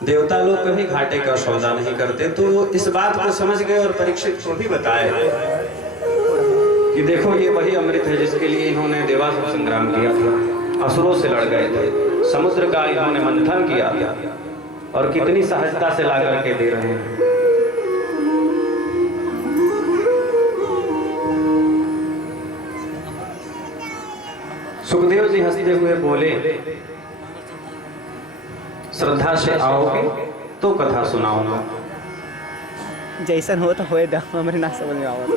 देवता लोग कभी घाटे का सौदा नहीं करते। तो इस बात को समझ गए और परीक्षित को भी बताए कि देखो ये वही अमृत है जिसके लिए इन्होंने देवासुर संग्राम किया था, असुरों से लड़ गए थे, समुद्र का इन्होंने मंथन किया था और कितनी सहजता से ला करके दे रहे हैं। सुखदेव जी हंसते हुए बोले, श्रद्धा से आओगे तो कथा सुनाऊंगा। जैसन हो तो होए दा, हमरे ना समझ में आवत।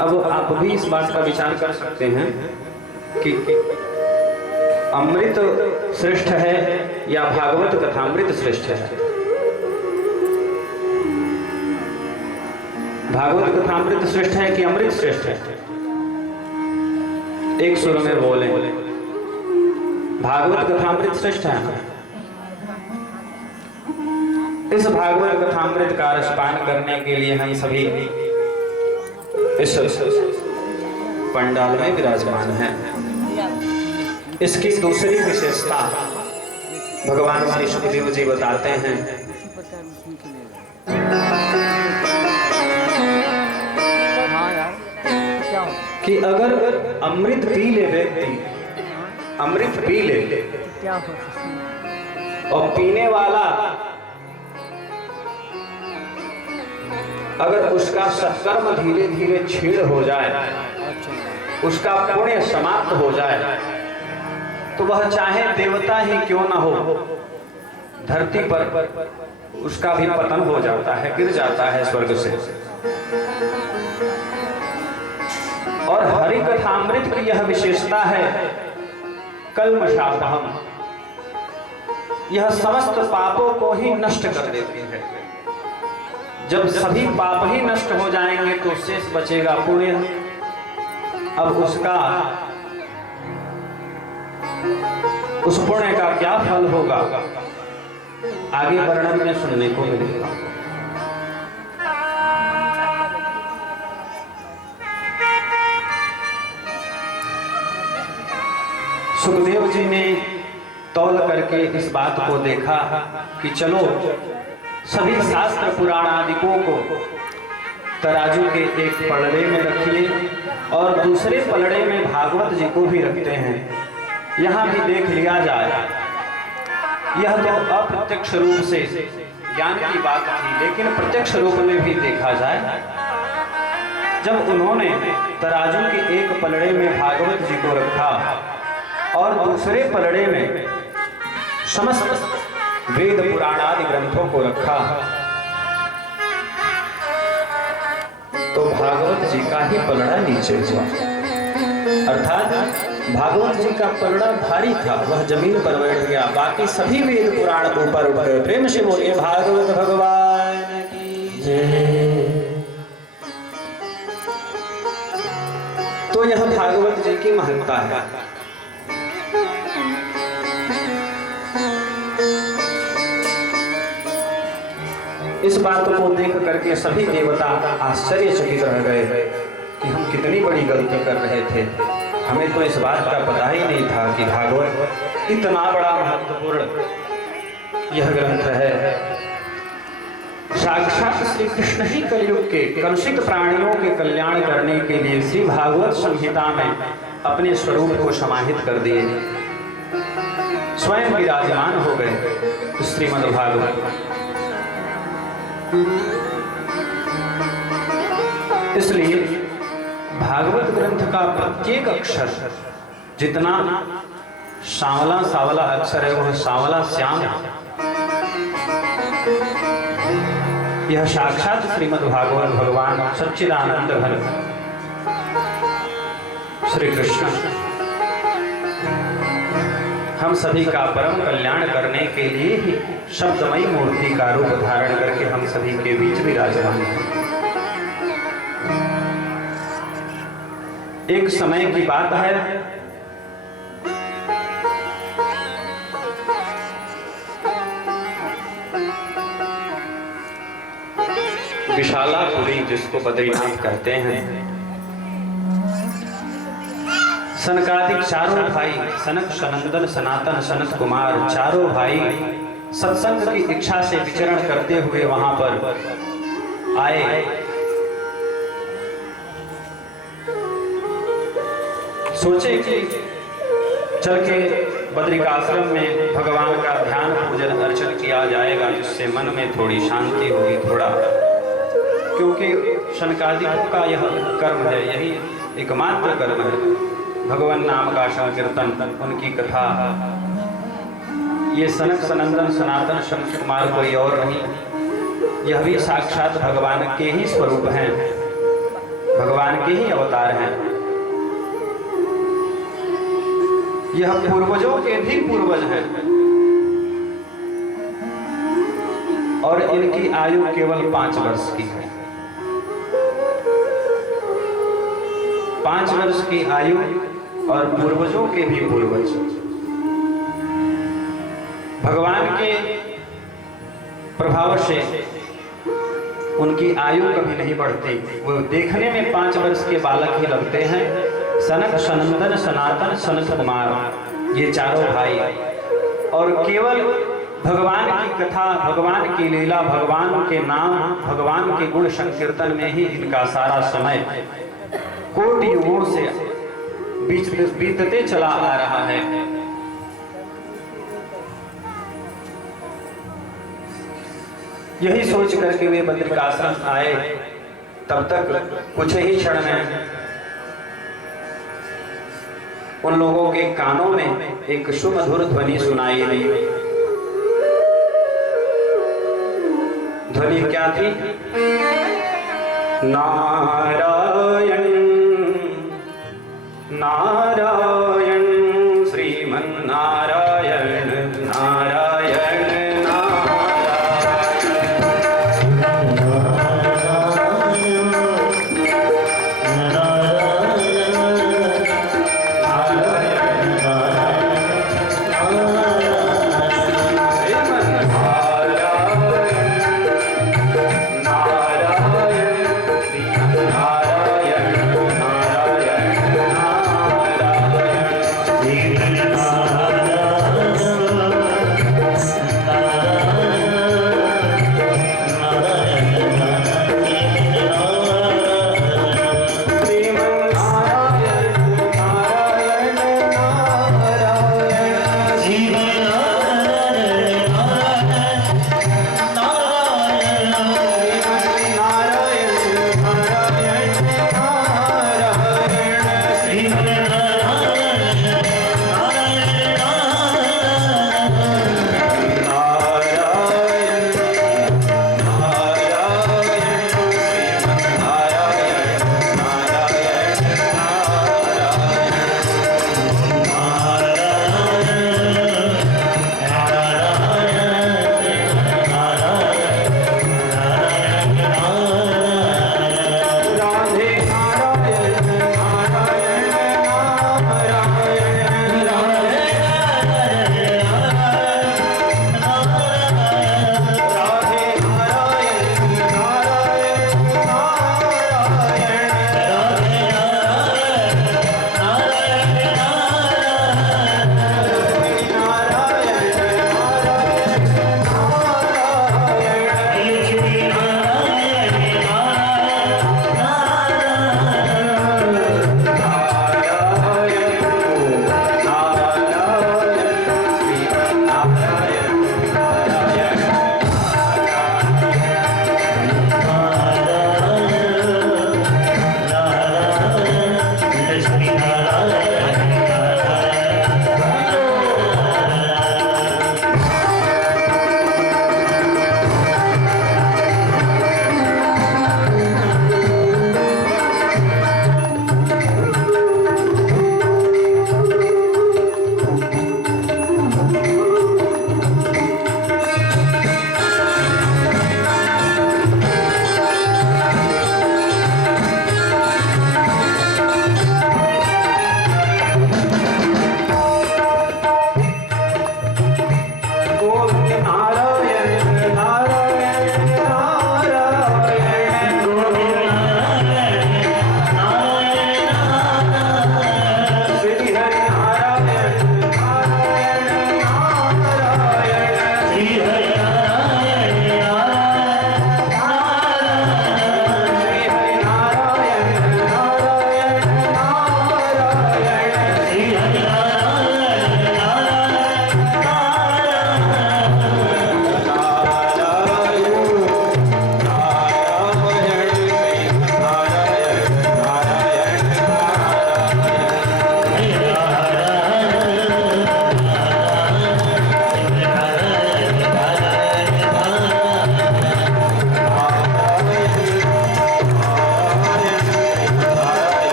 अब आप भी इस बात का विचार कर सकते हैं कि अमृत श्रेष्ठ है या भागवत कथामृत श्रेष्ठ है। भागवत कथामृत श्रेष्ठ है कि अमृत श्रेष्ठ है? एक सुर में बोले, भागवत कथामृत श्रेष्ठ है। इस भागवत कथामृत का रसपान करने के लिए हम सभी इस पंडाल में विराजमान हैं। इसकी दूसरी विशेषता भगवान श्री सुखदेव जी बताते हैं कि अगर अमृत पी ले व्यक्ति, अमृत पी ले और पीने वाला अगर उसका सत्कर्म धीरे धीरे क्षीण हो जाए, उसका पुण्य समाप्त हो जाए, तो वह चाहे देवता ही क्यों ना हो, धरती पर उसका भी पतन हो जाता है, गिर जाता है स्वर्ग से। और हरि कथामृत की यह विशेषता है, कल्मषापहम, यह समस्त पापों को ही नष्ट कर देती है। जब सभी पाप ही नष्ट हो जाएंगे तो शेष बचेगा पुण्य। अब उसका उस पुण्य का क्या फल होगा, आगे वर्णन में सुनने को मिलेगा। सुखदेव जी ने तौल करके इस बात को देखा कि चलो सभी शास्त्र पुराण आदिकों को तराजू के एक पलड़े में रखिए और दूसरे पलड़े में भागवत जी को भी रखते हैं, यहाँ भी देख लिया जाए। यह तो अप्रत्यक्ष रूप से ज्ञान की बात थी, लेकिन प्रत्यक्ष रूप में भी देखा जाए। जब उन्होंने तराजू के एक पलड़े में भागवत जी को रखा और दूसरे पलड़े में समस्त वेद पुराण आदि ग्रंथों को रखा, तो भागवत जी का ही पलड़ा नीचे हुआ। अर्थात भागवत जी का पलड़ा भारी था, वह जमीन पर बैठ गया, बाकी सभी वेद पुराण ऊपर उठ गए। प्रेम से बोलिए भागवत भगवान की जय। तो यह भागवत जी की महत्ता है। इस बात को देख करके सभी देवता आश्चर्यचकित रह गए कि हम कितनी बड़ी गलती कर रहे थे, हमें तो इस बात का पता ही नहीं था कि भागवत इतना बड़ा महत्वपूर्ण यह ग्रंथ है। साक्षात श्री कृष्ण ही कलयुग के कलुषित प्राणियों के कल्याण करने के लिए श्री भागवत संहिता में अपने स्वरूप को समाहित कर दिए, स्वयं विराजमान हो गए श्रीमद् भागवत। इसलिए भागवत ग्रंथ का प्रत्येक अक्षर, जितना सांवला सांवला अक्षर है वह सांवला श्याम है। यह साक्षात श्रीमद् भागवत भगवान सच्चिदानंद घन श्री कृष्ण हम सभी का परम कल्याण करने के लिए ही शब्दमयी मूर्ति का रूप धारण करके हम सभी के बीच विराजमान है। एक समय की बात है, विशालापुरी जिसको बद्रीनाथ कहते हैं, सनकादिक चारों भाई सनक सनंदन सनातन सनत कुमार चारों भाई सत्संग की इच्छा से विचरण करते हुए वहां पर आए। सोचे कि चल के बद्रिकाश्रम में भगवान का ध्यान पूजन अर्चन किया जाएगा, जिससे मन में थोड़ी शांति होगी, थोड़ा, क्योंकि शनकादिकों का यह कर्म है, यही एकमात्र कर्म है, भगवान नाम का संकीर्तन, उनकी कथा। ये सनक सनंदन सनातन शंकर कुमार कोई और नहीं, यह भी साक्षात भगवान के ही स्वरूप हैं, भगवान के ही अवतार हैं। यह पूर्वजों के भी पूर्वज हैं और इनकी आयु केवल 5 वर्ष की है। 5 वर्ष की आयु और पूर्वजों के भी पूर्वज। भगवान के प्रभाव से उनकी आयु कभी नहीं बढ़ती, वो देखने में 5 वर्ष के बालक ही लगते हैं। सनक सनंदन सनातन सनत कुमार ये चारों भाई, और केवल भगवान की कथा, भगवान की लीला, भगवान के नाम, भगवान के गुण संकीर्तन में ही इनका सारा समय कोटि युगों से बीतते चला आ रहा है। यही सोच करके वे बद्रिकाश्रम आए। तब तक कुछ ही क्षण में उन लोगों के कानों में एक सुमधुर ध्वनि सुनाई दी। ध्वनि क्या थी? नारायण नारायण श्रीमन नारायण नारायण नारायण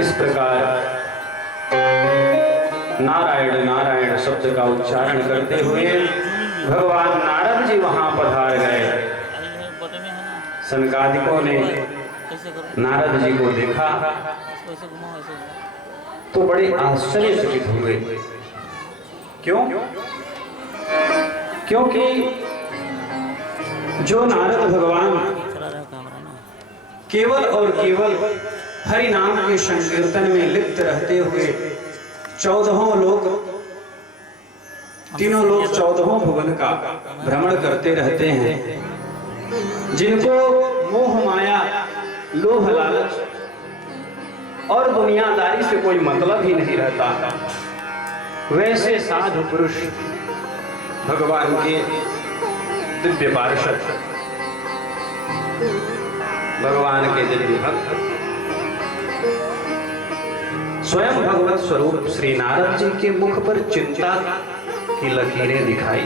इस प्रकार नारायण नारायण शब्द का उच्चारण करते हुए भगवान नारद जी वहां पधार गए। सनकादिकों ने नारद जी को देखा तो बड़े आश्चर्यचकित हुए। क्यों? क्योंकि जो नारद भगवान केवल और केवल हरि नाम के संकीर्तन में लिप्त रहते हुए 14 लोग, तीनों लोग 14 भुवन का भ्रमण करते रहते हैं, जिनको मोह माया लोभ लालच और दुनियादारी से कोई मतलब ही नहीं रहता, वैसे साधु पुरुष भगवान के दिव्य पार्षद, भगवान के दिव्य भक्त, स्वयं भगवत स्वरूप श्री नारद जी के मुख पर चिंता की लकीरें दिखाई।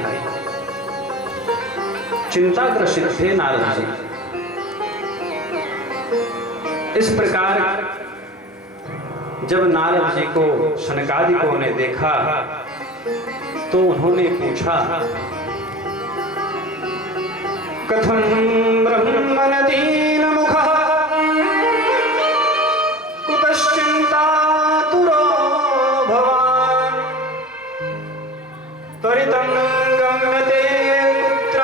चिंताग्रसित थे नारद जी। इस प्रकार जब नारद जी को सनकादिकों ने देखा तो उन्होंने पूछा, कथम ब्रह्मण दीन मुखः कुतश्चिन्तातुरो भवान् त्वरितं गम्यते कुत्र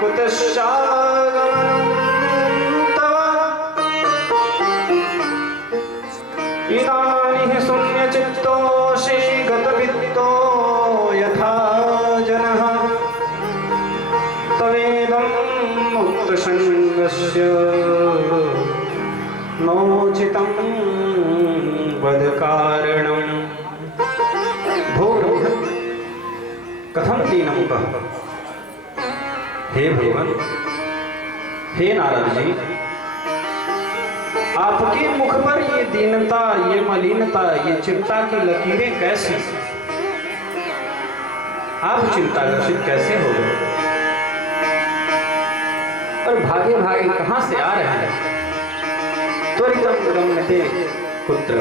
कुतश्चागमनं तव इदानीं शून्यचित्तोऽसि गतवित्तो यथा जनः तवेदं मुक्तसङ्गस्य नोचितं वद कारणम्। भो कथम दीनमुखः, हे भगवान, हे नारद जी, आपके मुख पर ये दीनता, ये मलिनता, ये चिंता की लकीरें कैसी? आप चिंताग्रसित कैसे हो गए और भागे भागे कहां से आ रहे हैं? त्वरितं गम्यते कुत्र,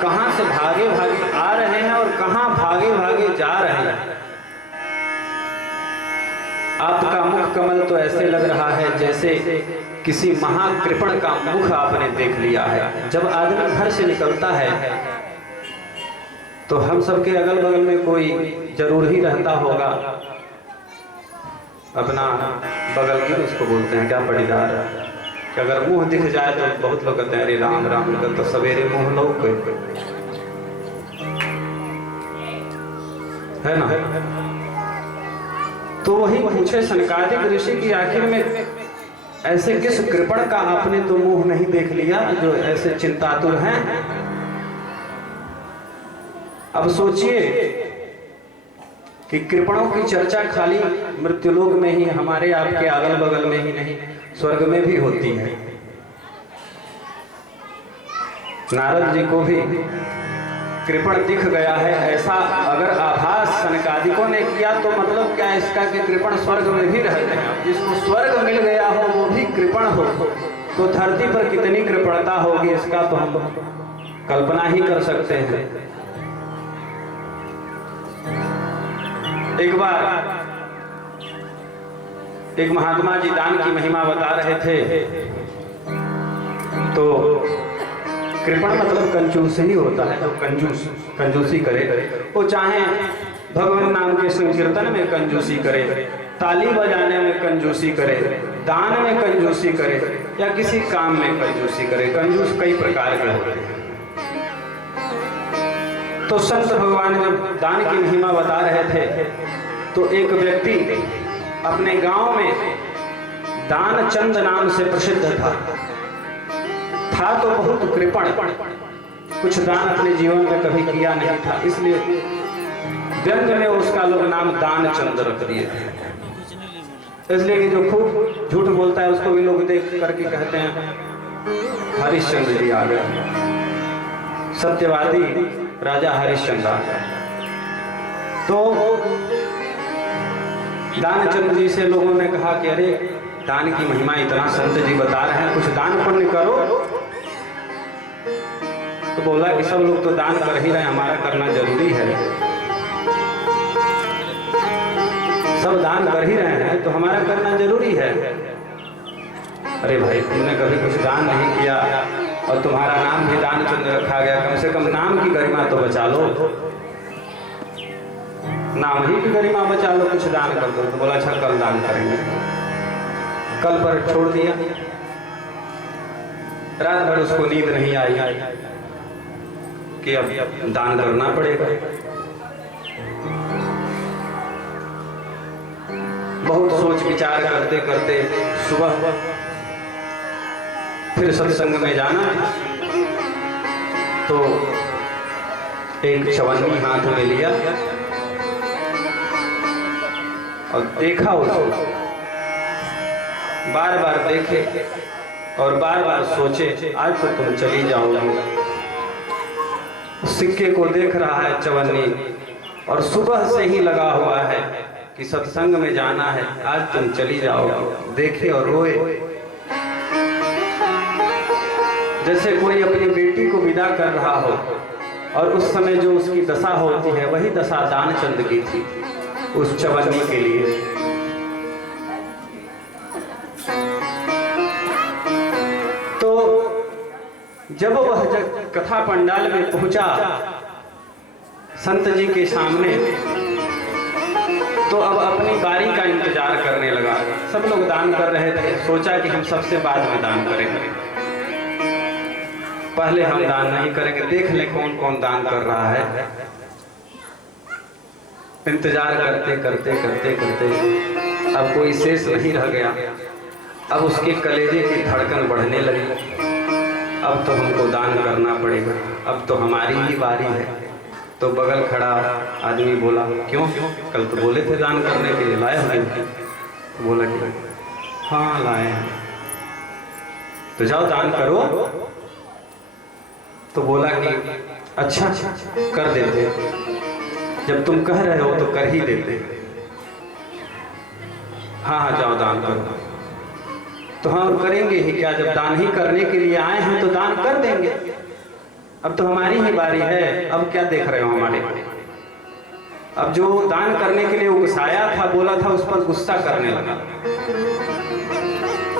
कहां से भागे भागे आ रहे हैं और कहां भागे भागे जा रहे हैं? आपका मुख कमल तो ऐसे लग रहा है जैसे किसी महाकृपण का मुख आपने देख लिया है। जब आदमी घर से निकलता है तो हम सबके अगल बगल में कोई जरूर ही रहता होगा, अपना बगल की उसको बोलते हैं क्या पड़ीदार, कि अगर मुंह दिख जाए तो बहुत लोग कहते हैं अरे राम राम, तो सवेरे मुंह लोग है ना। तो वही पूछे सनकादिक ऋषि की आखिर में ऐसे किस कृपण का आपने तो मुंह नहीं देख लिया जो ऐसे चिंतातुर हैं? अब सोचिए कि कृपणों की चर्चा खाली मृत्युलोक में ही, हमारे आपके अगल बगल में ही नहीं, स्वर्ग में भी होती है। नारद जी को भी कृपण दिख गया है, ऐसा अगर आभास सनकादिकों ने किया तो मतलब क्या इसका कि कृपण स्वर्ग में भी रहते हैं। जिसको स्वर्ग मिल गया हो वो भी कृपण हो तो धरती पर कितनी कृपणता होगी इसका तो हम कल्पना ही कर सकते हैं। एक बार एक महात्मा जी दान की महिमा बता रहे थे, तो कृपण मतलब कंजूस ही होता है। जो कंजूसी करे, वो चाहे भगवान नाम के संकीर्तन में कंजूसी करे, ताली बजाने में कंजूसी करे, दान में कंजूसी करे या किसी काम में कंजूसी करे। कंजूस कई प्रकार के होते हैं। तो संत भगवान जब दान की महिमा बता रहे थे तो एक व्यक्ति अपने गांव में दानचंद नाम से प्रसिद्ध था तो बहुत कृपण, कुछ दान अपने जीवन में कभी किया नहीं था, इसलिए व्यंग में उसका लोग नाम दानचंद रख दिए थे। इसलिए कि जो खूब झूठ बोलता है उसको भी लोग देख करके कहते हैं हरिश्चंद्र जी आ गए, सत्यवादी राजा हरिश्चंद्र आ गए। तो दानचंद जी से लोगों ने कहा कि अरे दान की महिमा इतना संत जी बता रहे हैं, कुछ दान पुण्य करो तो बोला कि सब लोग तो दान कर ही रहे हैं, हमारा करना जरूरी है। सब दान कर ही रहे हैं तो हमारा करना जरूरी है। अरे भाई, तुमने कभी कुछ दान नहीं किया और तुम्हारा नाम भी दानचंद रखा गया, कम से कम नाम की गरिमा तो बचा लो, नाम ही की गरिमा बचा लो, कुछ दान कर दो। तो बोला अच्छा कल दान करेंगे। कल पर छोड़ दिया। रात भर उसको नींद नहीं आई कि अब दान करना पड़ेगा। बहुत सोच विचार करते करते सुबह फिर सत्संग में जाना, तो एक चवन्नी हाथ में लिया और देखा उसको, बार बार देखे और बार बार सोचे आज तो तुम चली जाओगी। सिक्के को देख रहा है चवन्नी, और सुबह से ही लगा हुआ है कि सत्संग में जाना है, आज तुम चली जाओगी। देखे और रोए, जैसे कोई अपनी बेटी को विदा कर रहा हो, और उस समय जो उसकी दशा होती है वही दशा दानचंद की थी उस चवन्नी के लिए। तो जब वह कथा पंडाल में पहुंचा संत जी के सामने, तो अब अपनी बारी का इंतजार करने लगा। सब लोग दान कर रहे थे, सोचा कि हम सबसे बाद में दान करेंगे, पहले हम दान नहीं करेंगे, देख ले कौन कौन दान कर रहा है। इंतजार करते करते करते करते अब कोई शेष नहीं रह गया। अब उसके कलेजे की धड़कन बढ़ने लगी, अब तो हमको दान करना पड़ेगा, अब तो हमारी ही बारी है। तो बगल खड़ा आदमी बोला क्यों, कल तो बोले थे दान करने के लिए, लाए हुए? तो बोला कि हाँ लाए हैं। तो जाओ दान करो। तो बोला कि अच्छा कर देते, जब तुम कह रहे हो तो कर ही देते। हाँ हाँ जाओ दान करो। तो हम करेंगे ही क्या, जब दान ही करने के लिए आए हैं तो दान कर देंगे, अब तो हमारी ही बारी है, अब क्या देख रहे हो हमारे। अब जो दान करने के लिए उकसाया था, बोला था, उस पर गुस्सा करने लगा।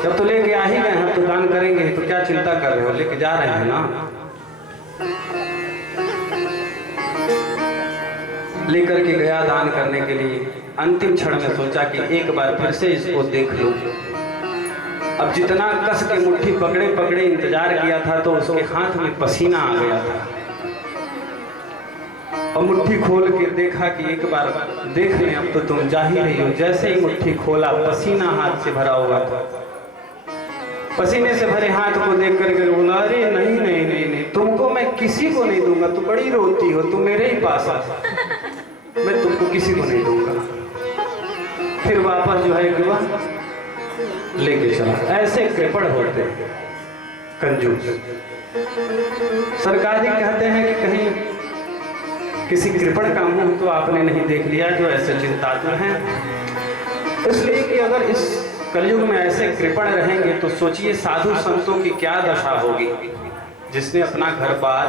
जब तो लेके आ ही गए हैं तो दान करेंगे, तो क्या चिंता कर रहे हो, लेके जा रहे हैं ना। लेकर के गया दान करने के लिए। अंतिम क्षण में सोचा कि एक बार फिर से इसको देख लूं। अब जितना कस के मुट्ठी पकड़े पकड़े इंतजार किया था, तो उसके हाथ में पसीना आ गया था, और मुट्ठी खोल के देखा कि एक बार देख लें, अब तो तुम जा ही रही हो। जैसे ही मुट्ठी खोला, पसीना हाथ से भरा हुआ था। पसीने से भरे हाथ को देख करके बोला अरे नहीं नहीं नहीं नहीं, तुमको मैं किसी को नहीं दूंगा, तुम बड़ी रोती हो, तुम मेरे ही पास आ, मैं तुमको किसी को नहीं दूंगा। फिर वापस जो है कि लेके चला। ऐसे कृपण होते कंजूस। सरकार जी कहते हैं कि कहीं किसी कृपण का मुंह तो आपने नहीं देख लिया जो ऐसे चिंतातुर हैं। इसलिए कि अगर इस कलयुग में ऐसे कृपण रहेंगे तो सोचिए साधु संतों की क्या दशा होगी, जिसने अपना घर बार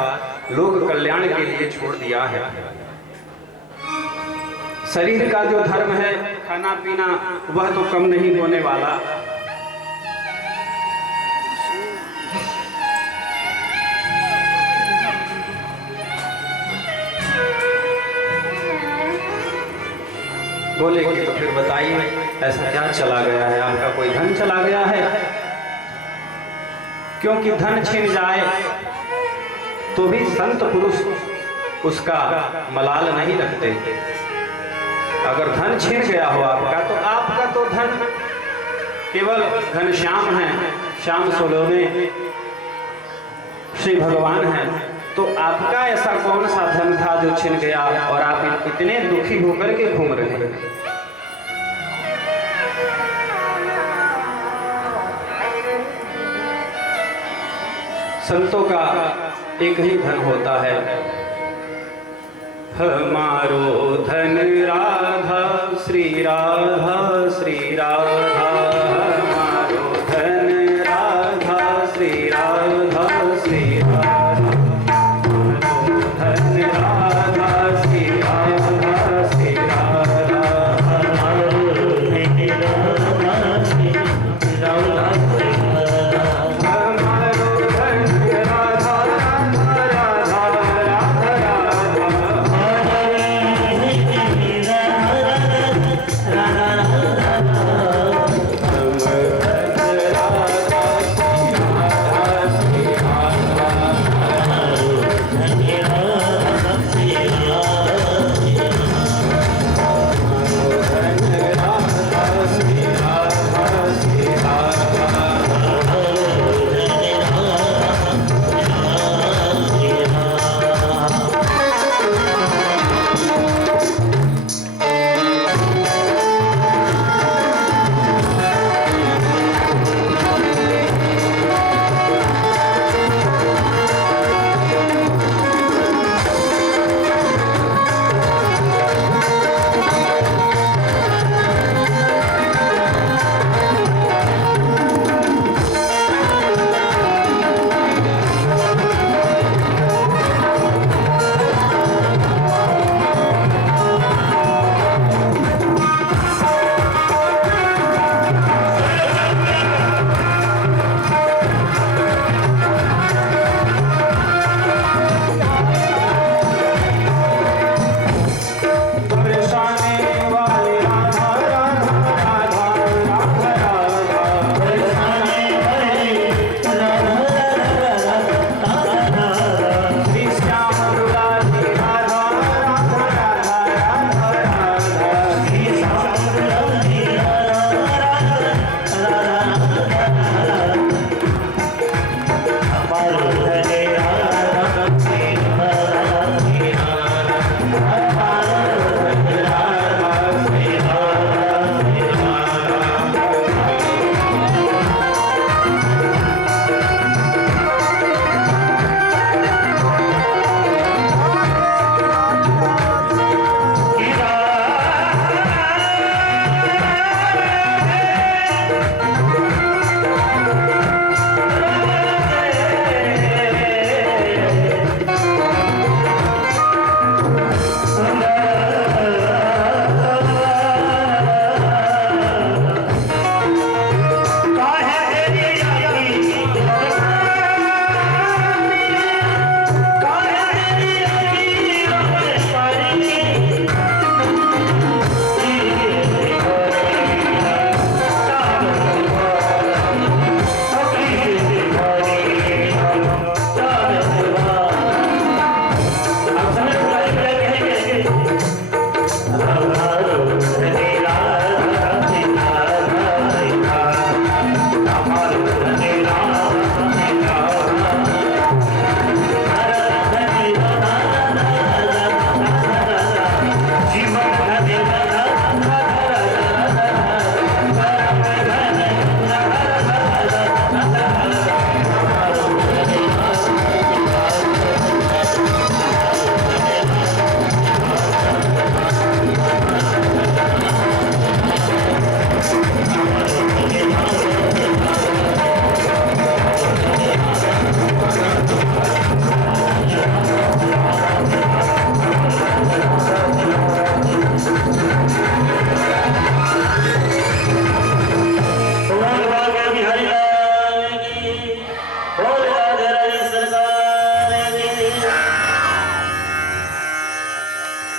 लोक कल्याण के लिए छोड़ दिया है। शरीर का जो धर्म है, खाना पीना, वह तो कम नहीं होने वाला। बोले कि तो फिर बताइए ऐसा क्या चला गया है, आपका कोई धन चला गया है? क्योंकि धन छिन जाए तो भी संत पुरुष उसका मलाल नहीं रखते। अगर धन छिन गया हो आपका तो धन केवल घनश्याम है, श्याम सोलोने श्री भगवान है। तो आपका ऐसा कौन सा धन था जो छिन गया और आप इतने दुखी होकर के घूम रहे हैं? संतों का एक ही धन होता है, हमारो धन राधा श्री राधा श्री राधा, हमारो धन राधा श्री राधा श्री राधा।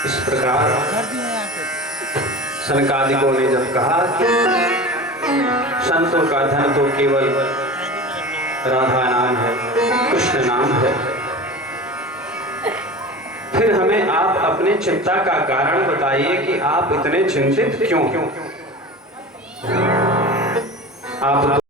इस प्रकार सनकादिकों ने जब कहा कि संतों का धन तो केवल राधा नाम है, कृष्ण नाम है, फिर हमें आप अपने चिंता का कारण बताइए कि आप इतने चिंतित क्यों? आप